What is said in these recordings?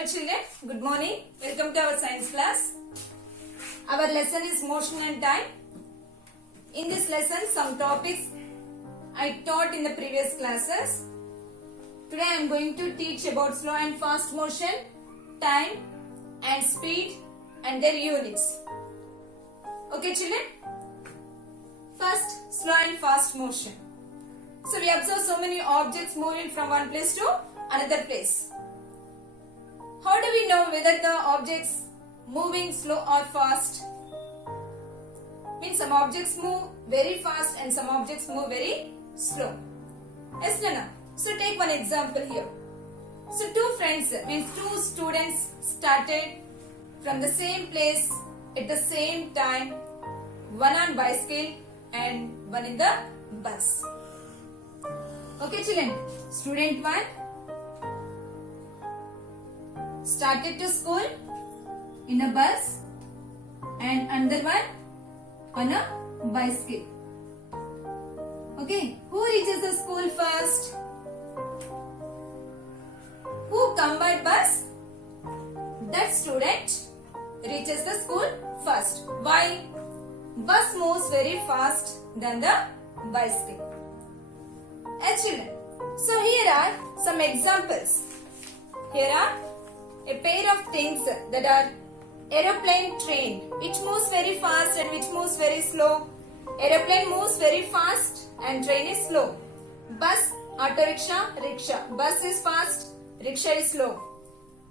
Hello children, good morning. Welcome to our science class. Our lesson is motion and time. In this lesson, some topics I taught in the previous classes. Today I am going to teach about slow and fast motion, time and speed and their units. Okay children? First, slow and fast motion. So we observe so many objects moving from one place to another place. How do we know whether the objects moving slow or fast? Means some objects move very fast and some objects move very slow. Yes, Nana. So take one example here. So two friends, means two students started from the same place at the same time, one on bicycle and one in the bus. Okay children, student 1 started to school in a bus and another one on a bicycle. Okay, who reaches the school first? Who come by bus? That student reaches the school first. Why? Bus moves very fast than the bicycle. Children, so here are some examples. Here are a pair of things that are aeroplane, train, which moves very fast and which moves very slow. Aeroplane moves very fast and train is slow. Bus, auto rickshaw, rickshaw. Bus is fast, rickshaw is slow.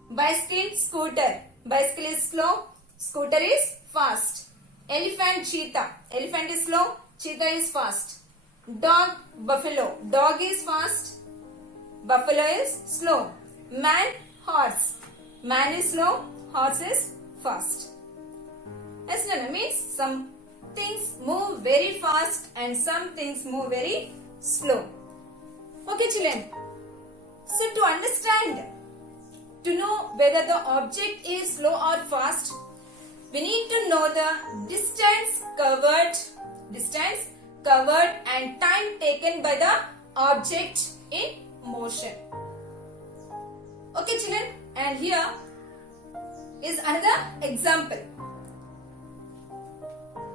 Bicycle, scooter. Bicycle is slow, scooter is fast. Elephant, cheetah. Elephant is slow, cheetah is fast. Dog, buffalo. Dog is fast, buffalo is slow. Man, horse. Man is slow, horse is fast. Yes, Nana, means some things move very fast and some things move very slow. Okay, children. So to understand, to know whether the object is slow or fast, we need to know the distance covered and time taken by the object in motion. Okay children, and here is another example.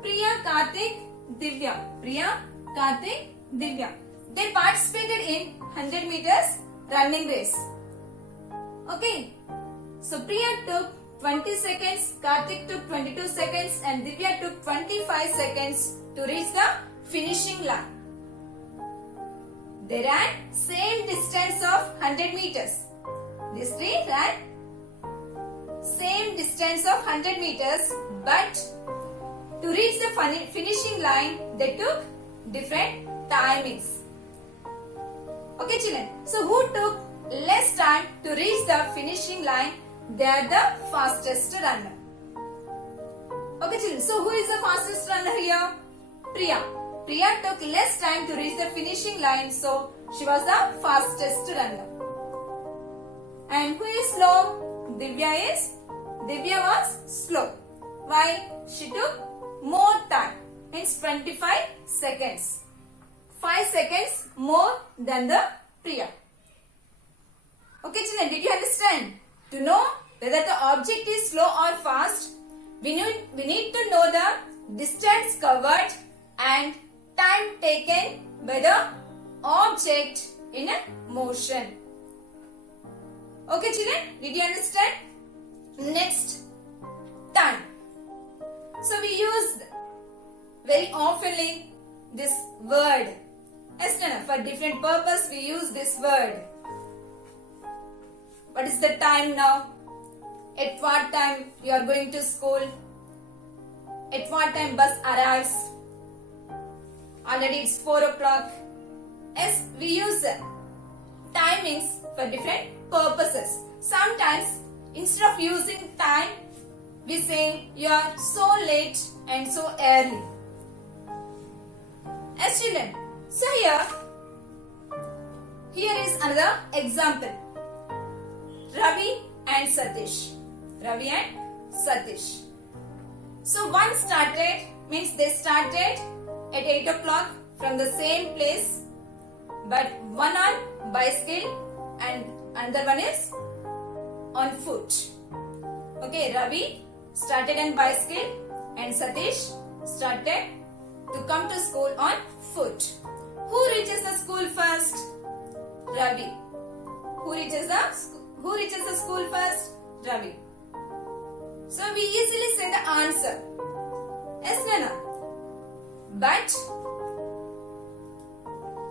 Priya, Karthik, Divya. Priya, Karthik, Divya. They participated in 100 meters running race. Okay. So Priya took 20 seconds, Karthik took 22 seconds and Divya took 25 seconds to reach the finishing line. They ran same distance of 100 meters. These three ran same distance of 100 meters, but to reach the finishing line, they took different timings. Okay children, so who took less time to reach the finishing line, they are the fastest runner. Okay children, so who is the fastest runner here? Priya. Priya took less time to reach the finishing line, so she was the fastest runner. And who is slow? Divya was slow. Why? She took more time. It's 25 seconds. 5 seconds more than the Priya. Okay children, did you understand? To know whether the object is slow or fast, we need to know the distance covered and time taken by the object in a motion. Okay children, did you understand? Next, time. So we use very oftenly this word. Yes, for different purpose we use this word. What is the time now? At what time you are going to school? At what time bus arrives? Already it's 4 o'clock. Yes, we use timings for different purposes. Sometimes instead of using time, we say you are so late and so early. Yes, children. So here is another example. Ravi and Satish. Ravi and Satish. So one started, means they started at 8 o'clock from the same place, but one on bicycle and another one is on foot. Okay, Ravi started on bicycle and Satish started to come to school on foot. Who reaches the school first? Ravi. Who reaches the school first? Ravi. So we easily say the answer. Yes, Nana. But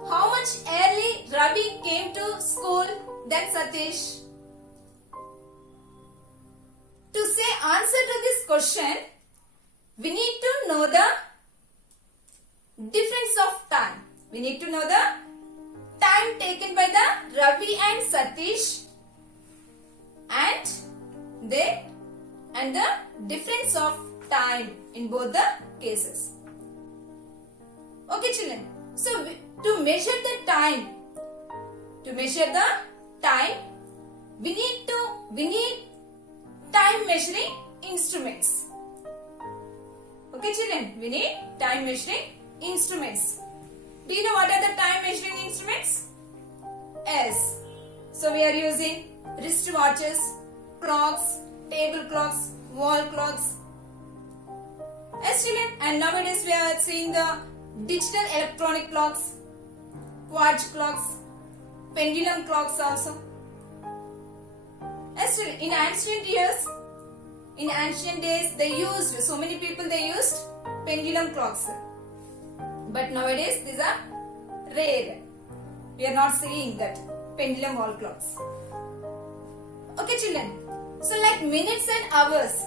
how much early Ravi came to school than Satish? To say answer to this question, we need to know the difference of time. We need to know the time taken by the Ravi and Satish and the difference of time in both the cases. Okay, children. So to measure the time, we need time measuring instruments. Okay, children, we need time measuring instruments. Do you know what are the time measuring instruments? Yes. So we are using wristwatches, clocks, table clocks, wall clocks. Yes, children. And nowadays we are seeing the digital electronic clocks, quartz clocks, pendulum clocks also. Yes, children. In ancient days, so many people used pendulum clocks. But nowadays, these are rare. We are not seeing that pendulum wall clocks. Okay, children. So, like minutes and hours,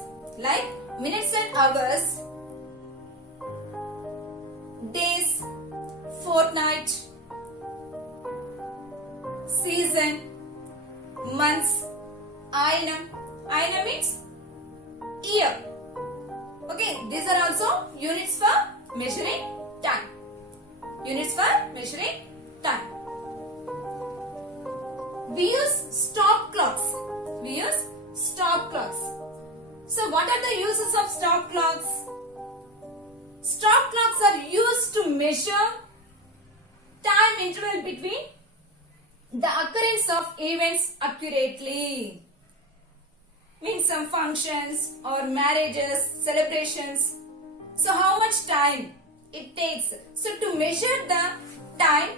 days, fortnight, season, months, Ainam means year. Okay, these are also units for measuring time. We use stop clocks. So what are the uses of stop clocks? Stop clocks are used to measure time interval between the occurrence of events accurately. Means some functions or marriages, celebrations. So how much time it takes? So to measure the time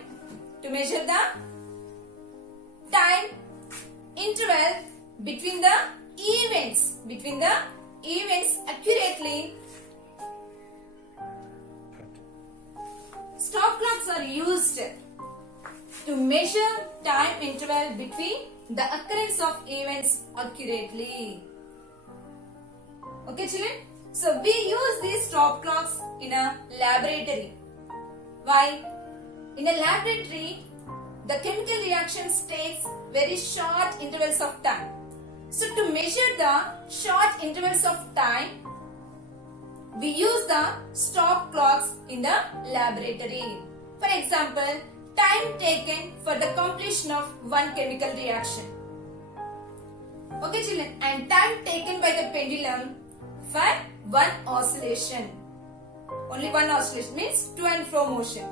interval between the events accurately, stop clocks are used to measure time interval between the occurrence of events accurately. Okay, children? So we use these stop clocks in a laboratory. Why? In a laboratory, the chemical reactions takes very short intervals of time. So to measure the short intervals of time, we use the stop clocks in the laboratory. For example, time taken for the completion of one chemical reaction. Okay, children, and time taken by the pendulum for one oscillation. Only one oscillation means to and fro motion.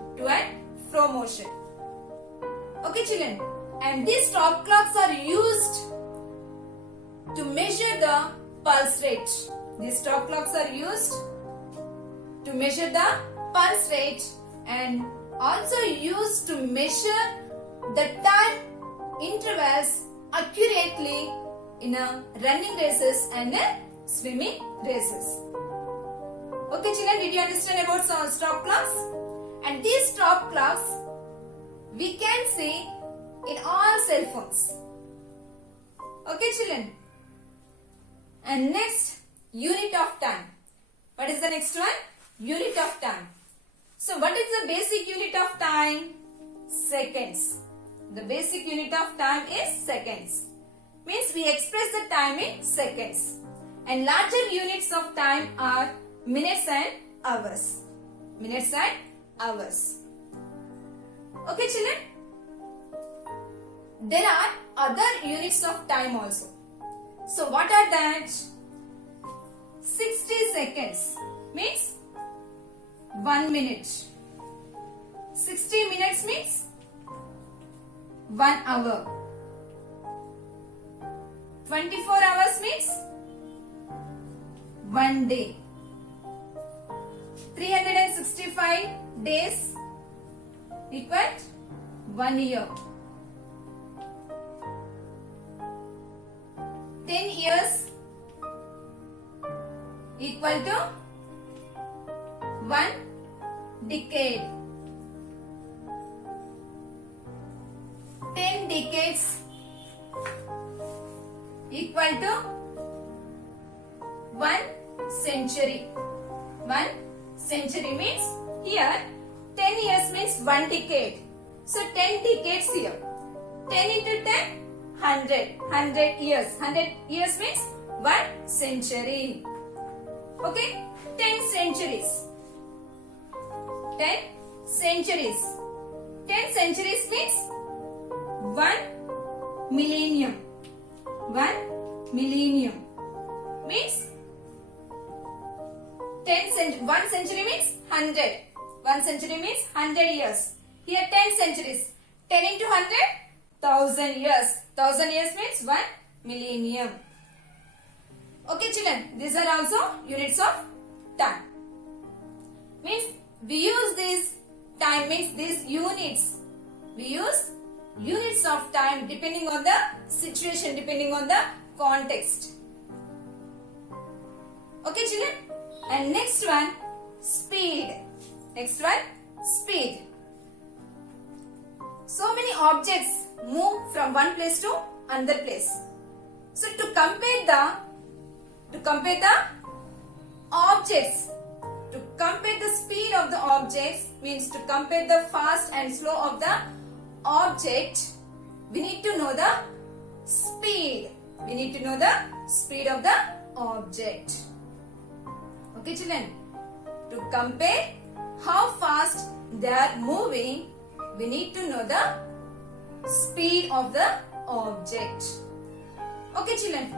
Okay, children, and these stop clocks are used to measure the pulse rate. These stop clocks are used to measure the pulse rate and also used to measure the time intervals accurately in a running races and swimming races. Okay, children, did you understand about some stop clocks? And these stop clocks we can see in all cell phones. Okay, children. And next, unit of time. What is the next one? Unit of time. So what is the basic unit of time? Seconds. The basic unit of time is seconds. Means we express the time in seconds. And larger units of time are minutes and hours. Okay, children? There are other units of time also. So what are that? 60 seconds means 1 minute. 60 minutes means 1 hour. 24 hours means 1 day. 365 days equal 1 year. 10 years equal to 1 decade. 10 decades equal to 1 century. 1 century means here 10 years means 1 decade. So 10 decades here. 10 into 10, 100. 100 years. 100 years means 1 century. Okay? 10 centuries. 10 centuries. 10 centuries means 1 millennium. 1 millennium means 1 century means 100. 1 century means 100 years. Here 10 centuries. 10 into 100, 1000 years. 1000 years means 1 millennium. Okay children, these are also units of time. Means we use these time means these units. We use units of time depending on the situation, depending on the context. Okay children? And next one, speed. Next one, speed. So many objects move from one place to another place. So to compare the objects, to compare the speed of the objects means to compare the fast and slow of the object, we need to know the speed. We need to know the speed of the object. Okay children, to compare how fast they are moving, we need to know the speed of the object. Okay children,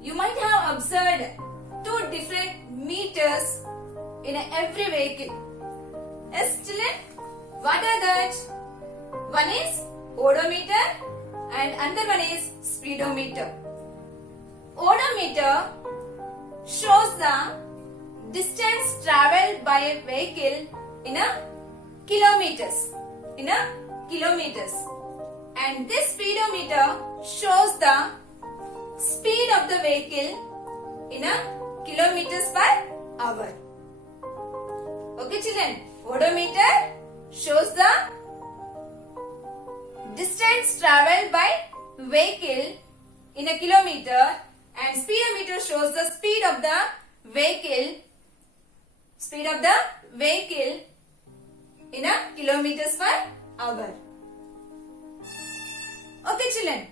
you might have observed 2 different meters in every vehicle. Yes children, what are that? One is odometer and another one is speedometer. Odometer shows the distance traveled by a vehicle in a kilometers. And this speedometer shows the speed of the vehicle in a kilometers per hour. Okay children, odometer shows the distance traveled by vehicle in a kilometer and speedometer shows the speed of the vehicle in a kilometers per hour. Okay children,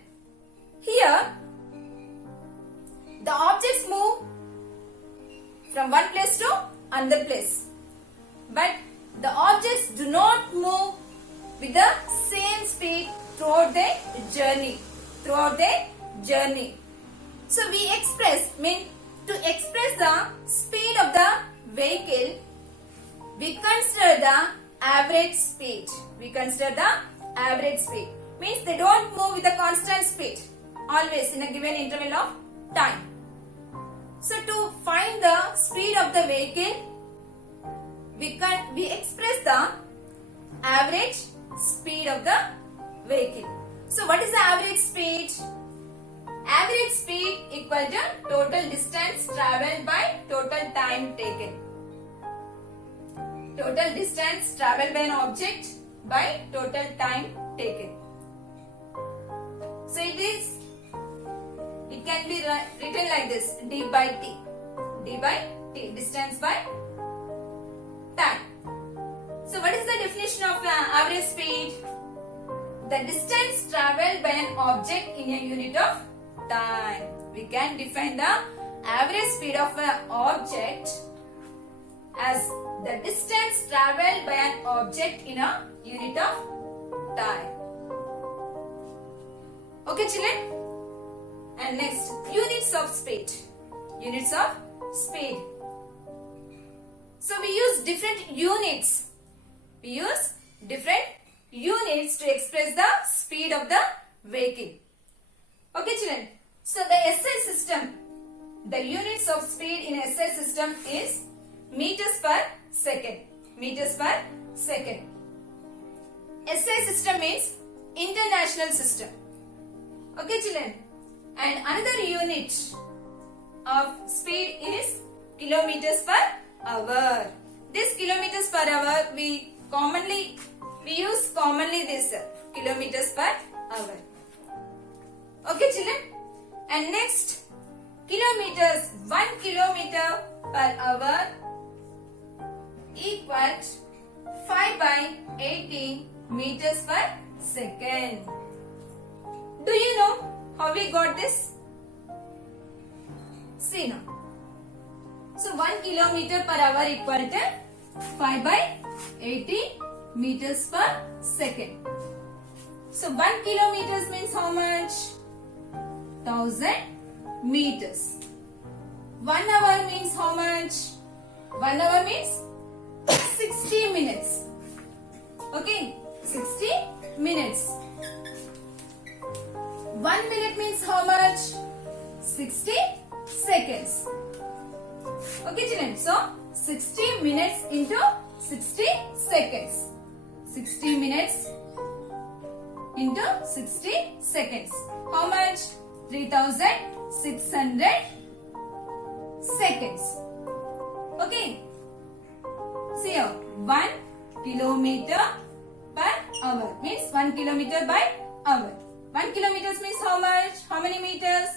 here the objects move from one place to another place, but the objects do not move with the same speed throughout their journey. So we to express the speed of the vehicle, we consider the average speed. Means they don't move with a constant speed, always in a given interval of time. So to find the speed of the vehicle, we express the average speed of the vehicle. So what is the average speed? Average speed equal to total distance travelled by total time taken. Total distance travelled by an object by total time taken. So it can be written like this: d by t. D by t, distance by time. So what is the definition of average speed? The distance travelled by an object in a unit of time. We can define the average speed of an object as the distance travelled by an object in a unit of time. Okay children? And next, units of speed. So we use different units. To express the speed of the vehicle. Okay children, so the SI system, the units of speed in SI system is meters per second. Meters per second. SI system means international system. Okay children, and another unit of speed is kilometers per hour. This kilometers per hour we use commonly this kilometers per hour. Okay children, and next kilometers, 1 kilometer per hour equals 5/18 meters per second. Do you know how we got this? See now. So 1 kilometer per hour equal to 5/18 meters per second. So 1 kilometers means how much? 1000 meters. 1 hour means how much? 1 hour means 60 minutes. Okay, 60 minutes. 1 minute means how much? 60 seconds. Okay children, so 60 minutes into 60 seconds. 60 minutes into 60 seconds. How much? 3600 seconds. Okay. See here, 1 kilometer per hour means 1 kilometer by hour. 1 kilometers means how much? How many meters?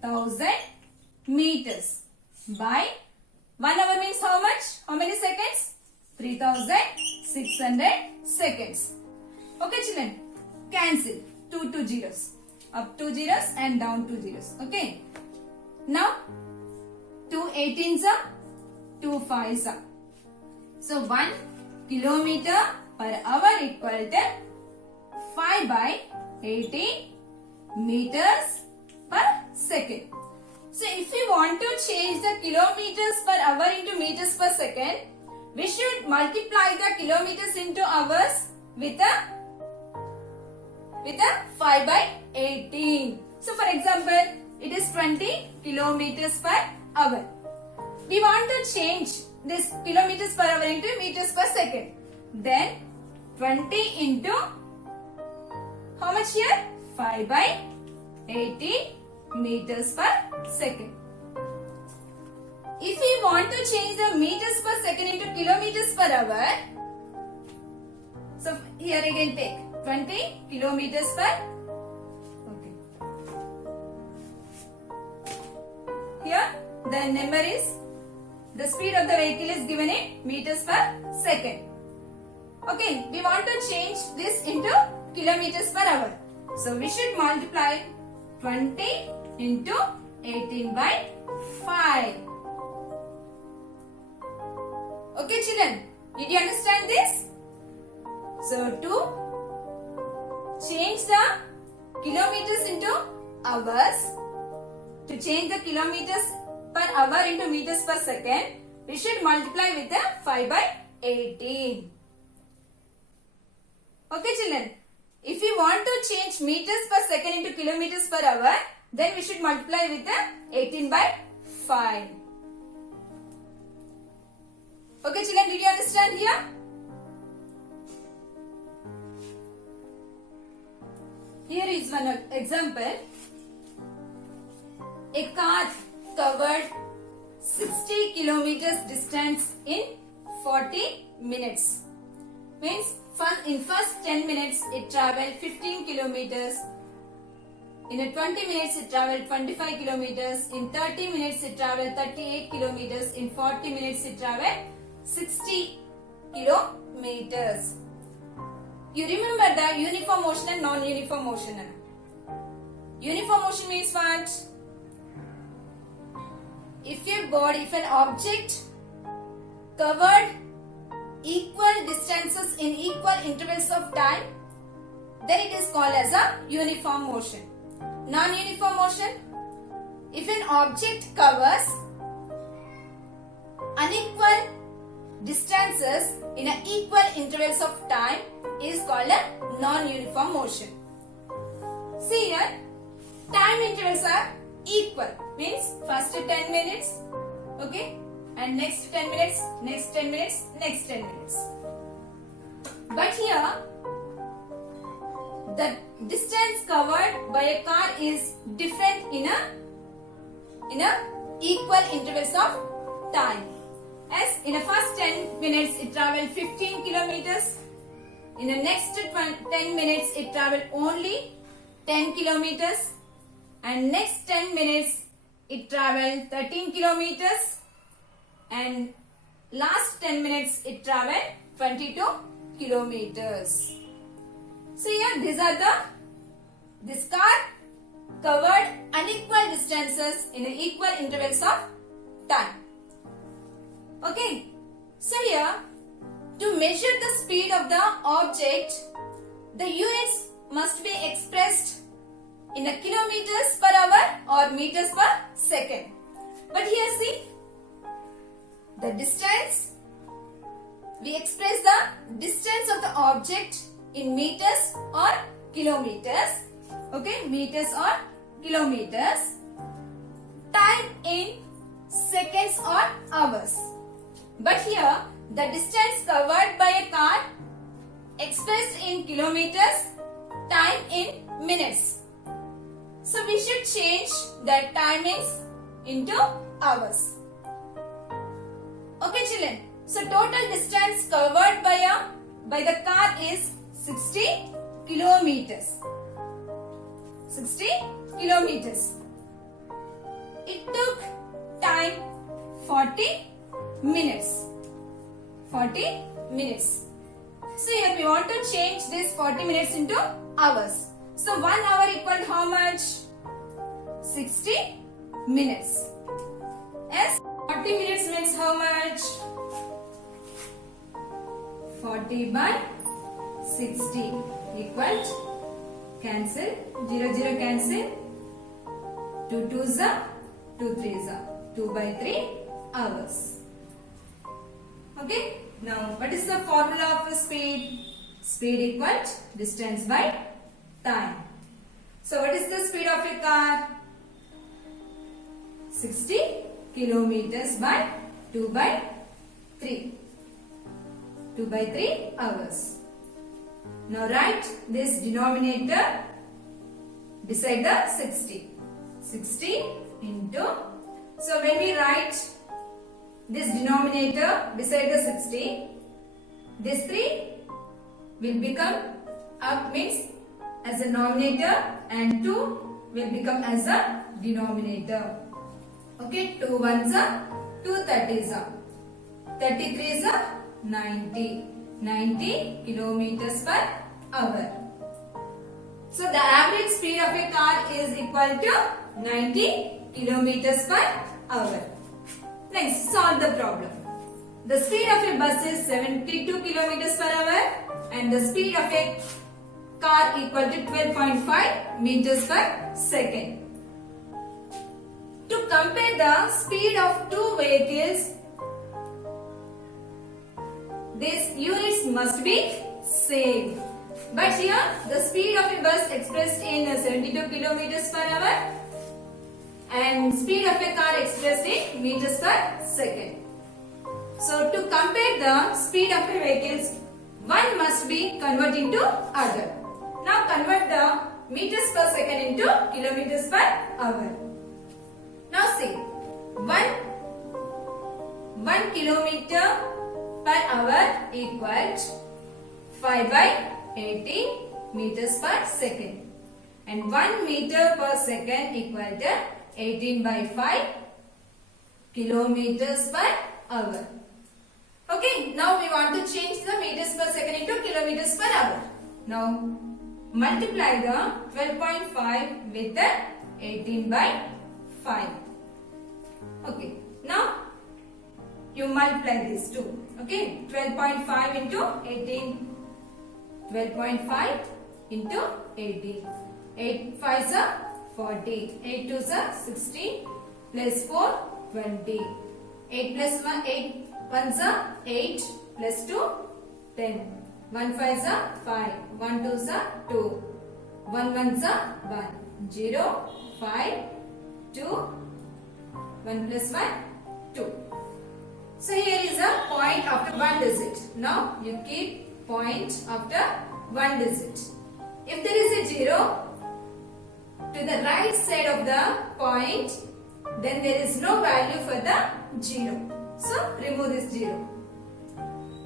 1000 meters. By 1 hour means how much? How many seconds? 3600 seconds. Okay children, cancel 2 zeros. Up 2 zeros and down 2 zeros. Okay. Now 2 18s are 2 5s are. So 1 kilometer per hour equal to 5/18 meters per second. So if we want to change the kilometers per hour into meters per second, we should multiply the kilometers into hours with a 5/18. So for example, it is 20 kilometers per hour. We want to change this kilometers per hour into meters per second. Then 20 into how much here? 5/18 meters per second. If we want to change the meters per second into kilometers per hour, so here again take 20 kilometers per. Okay. Here the number is, the speed of the vehicle is given in meters per second. Okay, we want to change this into kilometers per hour. So we should multiply 20 into 18/5. Okay children, did you understand this? So to change the kilometers into hours, to change the kilometers per hour into meters per second, we should multiply with the 5/18. Okay children, if we want to change meters per second into kilometers per hour, then we should multiply with the 18/5. Okay children, did you understand here? Here is one example. A car covered 60 kilometers distance in 40 minutes. Means in first 10 minutes it traveled 15 kilometers. In a 20 minutes it traveled 25 kilometers. In 30 minutes it traveled 38 kilometers. In 40 minutes it traveled 60 kilometers. You remember the uniform motion and non-uniform motion. Uniform motion means what? If an object covered equal distances in equal intervals of time, then it is called as a uniform motion. Non-uniform motion, if an object covers unequal distances in equal intervals of time, is called a non-uniform motion. See here, time intervals are equal. Means first 10 minutes, okay, and next 10 minutes, next 10 minutes, next 10 minutes. But here, the distance covered by a car is different in a equal intervals of time. As in the first 10 minutes it traveled 15 kilometers. In the next 10 minutes it traveled only 10 kilometers. And next 10 minutes it traveled 13 kilometers. And last 10 minutes it traveled 22 kilometers. So here this car covered unequal distances in equal intervals of time. Okay, so here to measure the speed of the object, the units must be expressed in a kilometers per hour or meters per second. But here see, the distance, we express the distance of the object in meters or kilometers. Okay, meters or kilometers. Time in seconds or hours. But here, the distance covered by a car expressed in kilometers, time in minutes. So we should change the timings into hours. Okay children, so total distance covered by the car is 60 kilometers. 60 kilometers. It took time 40 minutes. 40 minutes. So here we want to change this 40 minutes into hours. So 1 hour equal to how much? 60 minutes. Yes, 40 minutes means how much? 40 by 60 equal to, cancel, 0 0 cancel, 2 2s are 2 3s are 2 by 3 hours. Okay, now what is the formula of speed? Speed equal to distance by time. So what is the speed of a car? 60 kilometers by 2 by 3. 2 by 3 hours. Now write this denominator beside the 60. 60 into, so when we write this denominator beside the 60, this 3 will become up, means as a numerator, and 2 will become as a denominator. Okay, 2 1s are 2 30s are 33s are 90 kilometers per hour. So the average speed of a car is equal to 90 kilometers per hour. Next, solve the problem. The speed of a bus is 72 kilometers per hour and the speed of a car equal to 12.5 meters per second. To compare the speed of two vehicles, these units must be same. But here the speed of a bus expressed in 72 kilometers per hour and speed of a car expressed in meters per second. So to compare the speed of a vehicles, one must be converted into other. Now convert the meters per second into kilometers per hour. Now see, 1 kilometer per hour equals 5 by 80 meters per second and 1 meter per second equal to 18 by 5 kilometers per hour. Okay, now we want to change the meters per second into kilometers per hour. Now multiply the 12.5 with the 18 by 5. Okay, now you multiply these two. Okay, 12.5 into 18. 12.5 into 18. 8 5s are 40. 8 2s are 60 plus 4 20. 8 plus 1 8 1s are 8 plus 2 10. 1 5s are 5. 1 2s are 2. 1 1s are 1. 0, 5, 2, 1 plus 1, 2. So here is a point after one digit. Now you keep point after one digit. If there is a 0 to the right side of the point, then there is no value for the 0. So remove this 0.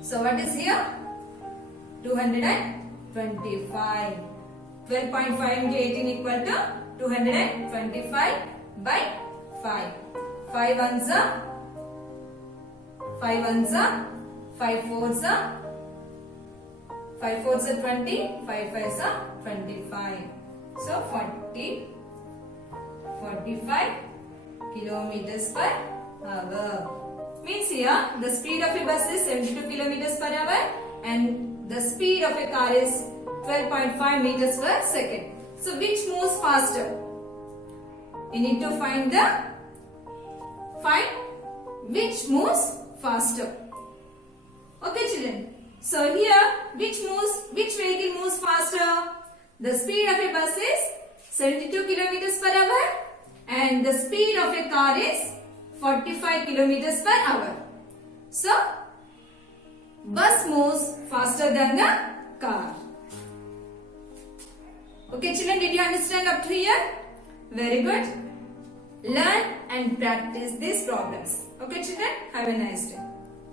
So what is here? 225. 12.5 into 18 equal to 225 by 5. 5 ones are 5 ones are 5 fours are 5 fours are 20, 5 fives are 25. So 45 kilometers per hour. Means here the speed of a bus is 72 kilometers per hour and the speed of a car is 12.5 meters per second. So which moves faster? You need to find which moves faster. Okay children. So here which vehicle moves faster? The speed of a bus is 72 kilometers per hour and the speed of a car is 45 kilometers per hour. So bus moves faster than the car. Okay children, did you understand up to here? Very good. Learn and practice these problems. Okay children, have a nice day.